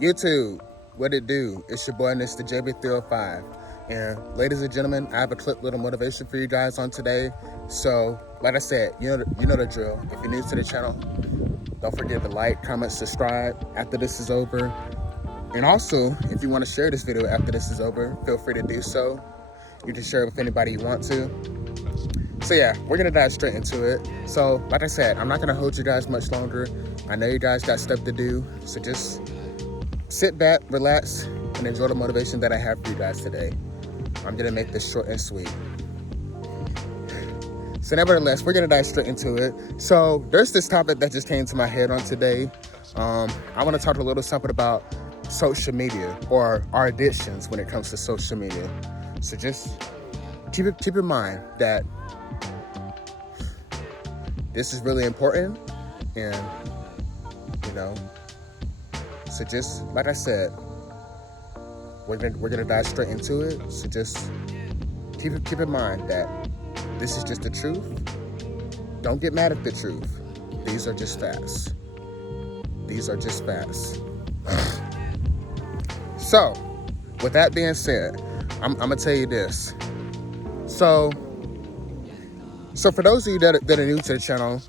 YouTube, what it do? It's your boy, Mr. JB305. And ladies and gentlemen, I have a quick little motivation for you guys on today. So, like I said, you know the drill. If you're new to the channel, don't forget to like, comment, subscribe after this is over. And also, if you want to share this video after this is over, feel free to do so. You can share it with anybody you want to. So yeah, we're gonna dive straight into it. So, like I said, I'm not gonna hold you guys much longer. I know you guys got stuff to do, so just sit back, relax, and enjoy the motivation that I have for you guys today. I'm gonna make this short and sweet. So nevertheless, we're gonna dive straight into it. So there's this topic that just came to my head on today. I wanna talk a little something about social media, or our addictions when it comes to social media. So just keep in mind that this is really important, and so just like I said, we're gonna dive straight into it. So just keep in mind that this is just the truth. Don't get mad at the truth. These are just facts. These are just facts. So, with that being said, I'm gonna tell you this. So for those of you that are new to the channel,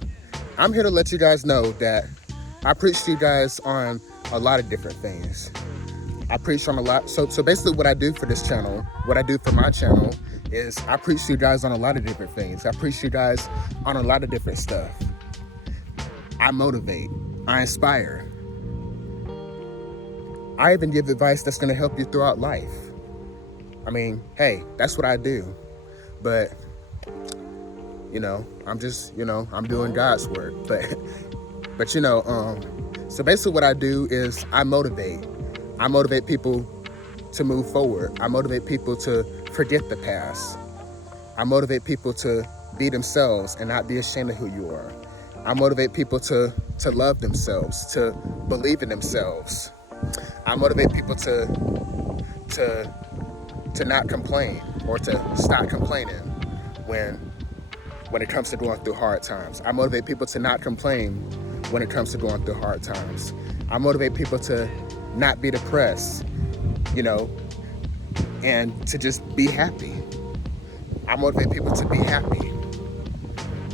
I'm here to let you guys know that I preach to you guys on a lot of different things. I preach on a lot. So basically what I do for this channel, what I do for my channel is I preach to you guys on a lot of different things. I preach to you guys on a lot of different stuff. I motivate, I inspire. I even give advice that's gonna help you throughout life. I mean, hey, that's what I do. But, I'm just, I'm doing God's work. But so basically what I do is I motivate. I motivate people to move forward. I motivate people to forget the past. I motivate people to be themselves and not be ashamed of who you are. I motivate people to love themselves, to believe in themselves. I motivate people to not complain, or to stop complaining when it comes to going through hard times. I motivate people to not complain when it comes to going through hard times. I motivate people to not be depressed, and to just be happy. I motivate people to be happy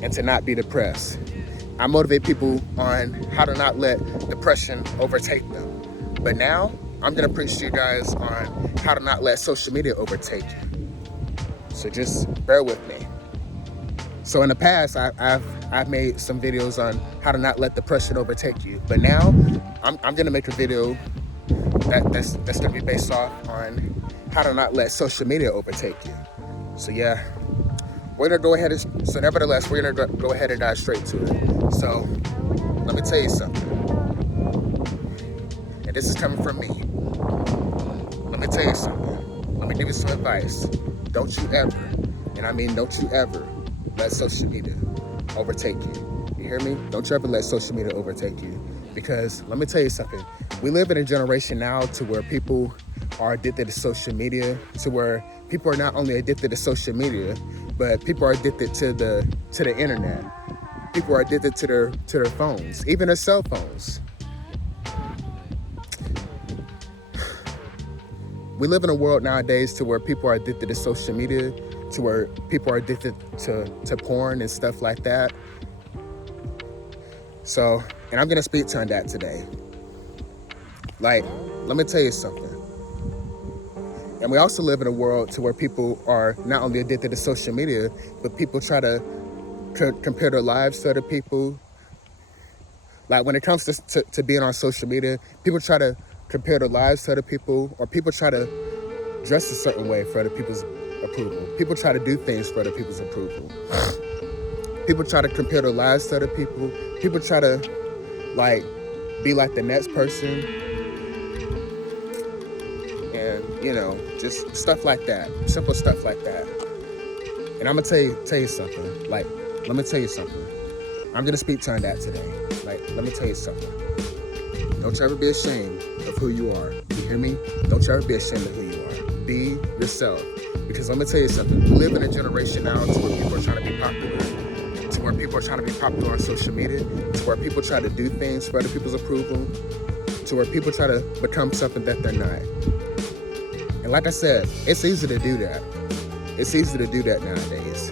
and to not be depressed. I motivate people on how to not let depression overtake them. But now, I'm gonna preach to you guys on how to not let social media overtake you. So just bear with me. So in the past, I've made some videos on how to not let depression overtake you. But now, I'm gonna make a video that's gonna be based off on how to not let social media overtake you. So yeah, we're gonna go ahead and, so nevertheless, we're gonna go ahead and dive straight to it. So let me tell you something. And this is coming from me. Let me tell you something. Let me give you some advice. Don't you ever, and I mean don't you ever, let social media overtake you. You hear me? Don't you ever let social media overtake you. Because let me tell you something. We live in a generation now to where people are addicted to social media, to where people are not only addicted to social media, but people are addicted to the internet. People are addicted to their phones, even their cell phones. We live in a world nowadays to where people are addicted to social media, to where people are addicted to porn and stuff like that. So, and I'm gonna speak on that today. Like, let me tell you something. And we also live in a world to where people are not only addicted to social media, but people try to compare their lives to other people. Like when it comes to being on social media, people try to compare their lives to other people, or people try to dress a certain way for other people's approval. People try to do things for other people's approval. People try to compare their lives to other people. People try to be like the next person. And just stuff like that. Simple stuff like that. And I'm gonna tell you something. Let me tell you something. I'm gonna speak on that today. Let me tell you something. Don't you ever be ashamed of who you are. You hear me? Don't you ever be ashamed of who you are. Be yourself. Because let me tell you something. We live in a generation now to where people are trying to be popular, to where people are trying to be popular on social media, to where people try to do things for other people's approval, to where people try to become something that they're not. And like I said, it's easy to do that. It's easy to do that nowadays.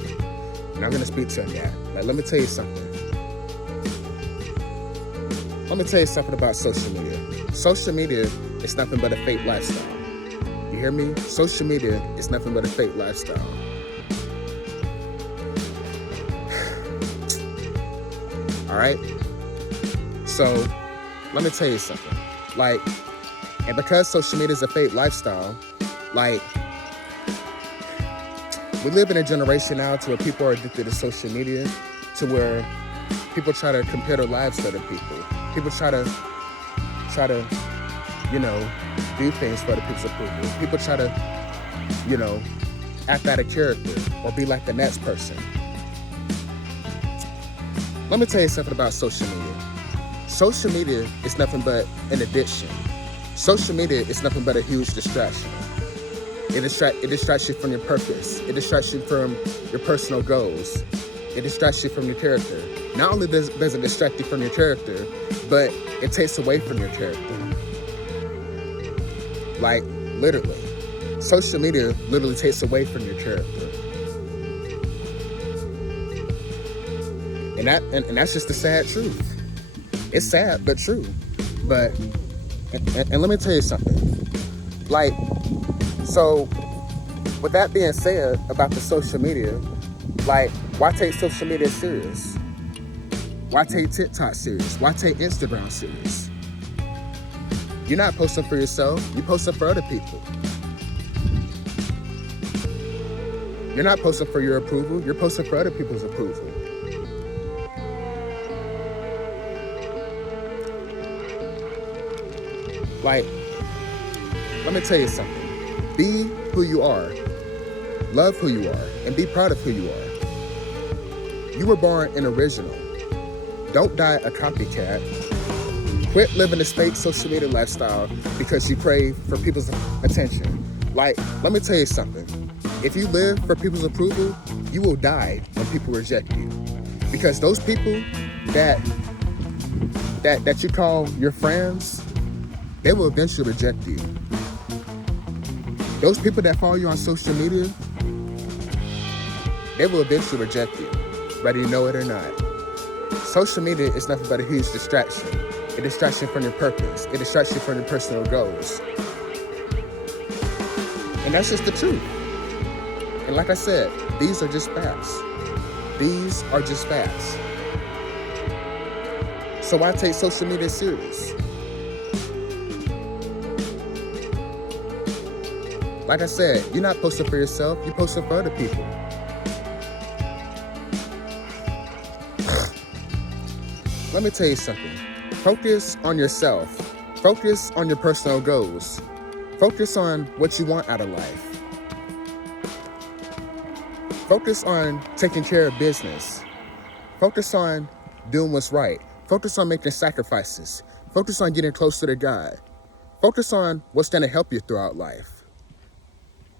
And I'm gonna speak to that. Like, let me tell you something. Let me tell you something about social media. Social media is nothing but a fake lifestyle. You hear me? Social media is nothing but a fake lifestyle. All right? So, let me tell you something. Like, and because social media is a fake lifestyle, like, we live in a generation now to where people are addicted to social media, to where people try to compare their lives to other people. People try to, you know, do things for other people's approval. People try to, you know, act out of character or be like the next person. Let me tell you something about social media. Social media is nothing but an addiction. Social media is nothing but a huge distraction. It distracts you from your purpose. It distracts you from your personal goals. It distracts you from your character. Not only does it distract you from your character, but it takes away from your character. Like, literally. Social media literally takes away from your character. And that's just the sad truth. It's sad, but true. But, and let me tell you something. Like, so, with that being said about the social media, like, why take social media serious? Why take TikTok serious? Why take Instagram serious? You're not posting for yourself, you're posting for other people. You're not posting for your approval, you're posting for other people's approval. Like, let me tell you something. Be who you are, love who you are, and be proud of who you are. You were born an original. Don't die a copycat. Quit living this fake social media lifestyle because you crave for people's attention. Like, let me tell you something. If you live for people's approval, you will die when people reject you. Because those people that you call your friends, they will eventually reject you. Those people that follow you on social media, they will eventually reject you, whether you know it or not. Social media is nothing but a huge distraction. It distracts you from your purpose. It distracts you from your personal goals. And that's just the truth. And like I said, these are just facts. These are just facts. So why take social media serious? Like I said, you're not posting for yourself, you're posting for other people. Let me tell you something. Focus on yourself. Focus on your personal goals. Focus on what you want out of life. Focus on taking care of business. Focus on doing what's right. Focus on making sacrifices. Focus on getting closer to God. Focus on what's going to help you throughout life.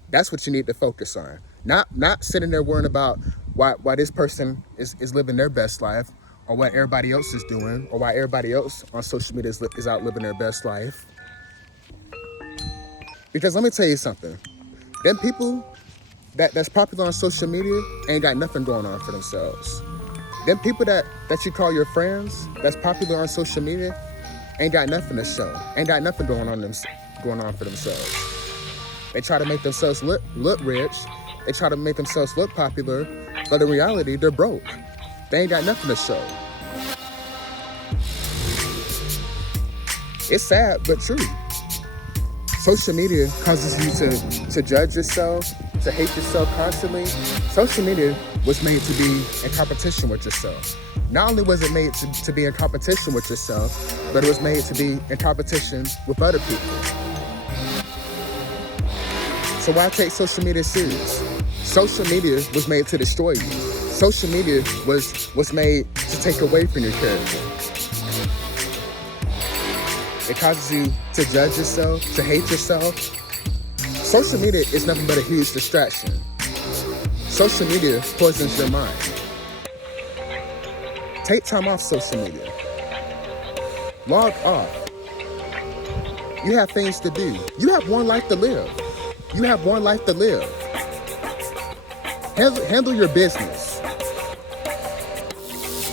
That's what you need to focus on. Not sitting there worrying about why this person is living their best life, or what everybody else is doing, or why everybody else on social media is out living their best life. Because let me tell you something. Them people that's popular on social media ain't got nothing going on for themselves. Them people that you call your friends that's popular on social media ain't got nothing to show. Ain't got nothing going on for themselves. They try to make themselves look rich. They try to make themselves look popular, but in reality, they're broke. They ain't got nothing to show. It's sad, but true. Social media causes you to judge yourself, to hate yourself constantly. Social media was made to be in competition with yourself. Not only was it made to be in competition with yourself, but it was made to be in competition with other people. So why take social media serious? Social media was made to destroy you. Social media was made to take away from your character. It causes you to judge yourself, to hate yourself. Social media is nothing but a huge distraction. Social media poisons your mind. Take time off social media. Log off. You have things to do. You have one life to live. You have one life to live. Handle your business.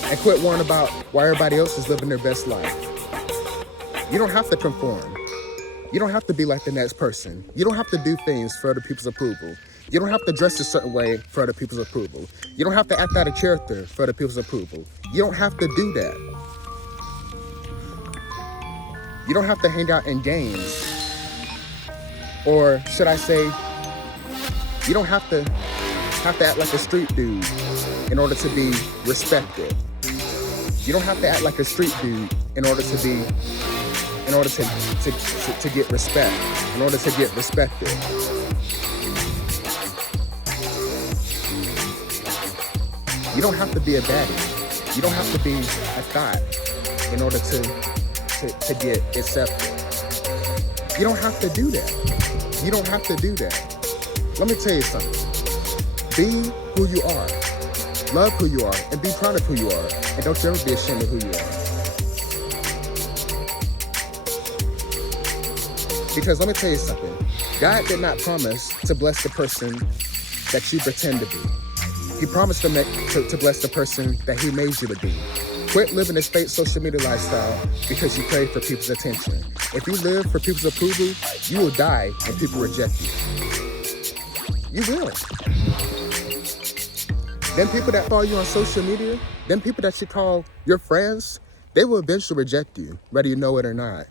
And quit worrying about why everybody else is living their best life. You don't have to conform. You don't have to be like the next person. You don't have to do things for other people's approval. You don't have to dress a certain way for other people's approval. You don't have to act out of character for other people's approval. You don't have to do that. You don't have to hang out in gangs. Or should I say, you don't have to act like a street dude in order to be respected. You don't have to act like a street dude in order to get respect, in order to get respected. You don't have to be a baddie. You don't have to be a thot in order to get accepted. You don't have to do that. You don't have to do that. Let me tell you something. Be who you are. Love who you are and be proud of who you are. And don't you ever be ashamed of who you are. Because let me tell you something. God did not promise to bless the person that you pretend to be. He promised to bless the person that he made you to be. Quit living this fake social media lifestyle because you crave for people's attention. If you live for people's approval, you will die when people reject you. You will. Them people that follow you on social media, them people that you call your friends, they will eventually reject you, whether you know it or not.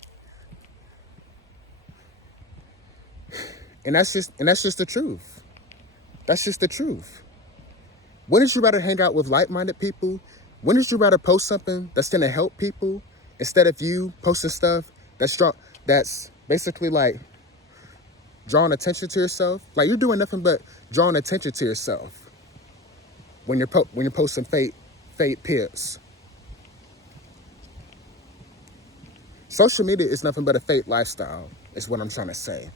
And that's just the truth. That's just the truth. When did you rather hang out with like-minded people? When did you rather post something that's gonna help people instead of you posting stuff that's basically like drawing attention to yourself? Like you're doing nothing but drawing attention to yourself when you're posting fake pics. Social media is nothing but a fake lifestyle, is what I'm trying to say.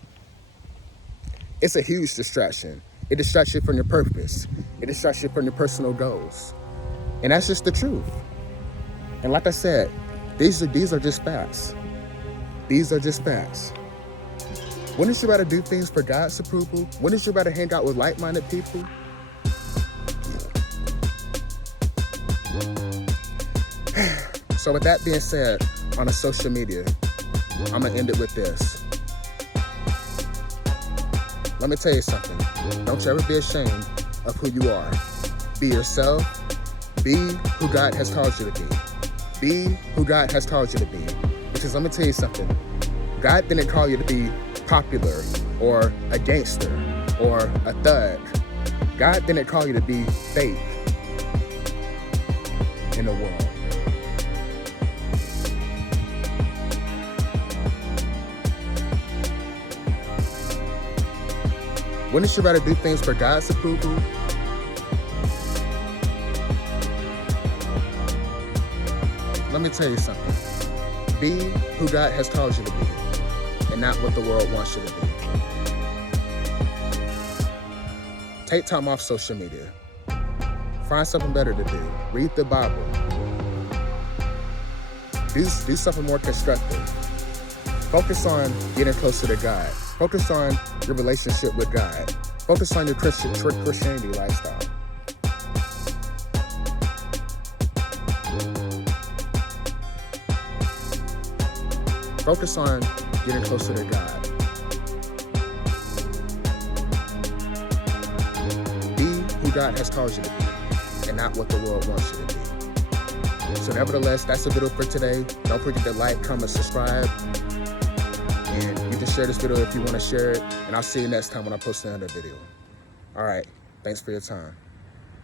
It's a huge distraction. It distracts you from your purpose. It distracts you from your personal goals. And that's just the truth. And like I said, these are just facts. These are just facts. When did you rather do things for God's approval? When did you rather hang out with like-minded people? So with that being said, on a social media, I'm gonna end it with this. Let me tell you something. Don't you ever be ashamed of who you are. Be yourself. Be who God has called you to be. Be who God has called you to be. Because let me tell you something. God didn't call you to be popular or a gangster or a thug. God didn't call you to be fake in the world. Wouldn't you rather do things for God's approval? Let me tell you something. Be who God has called you to be, and not what the world wants you to be. Take time off social media. Find something better to do. Read the Bible. Do something more constructive. Focus on getting closer to God. Focus on your relationship with God. Focus on your Christianity lifestyle. Focus on getting closer to God. Be who God has called you to be, and not what the world wants you to be. So nevertheless, that's the video for today. Don't forget to like, comment, subscribe. And you can share this video if you want to share it. And I'll see you next time when I post another video. All right. Thanks for your time.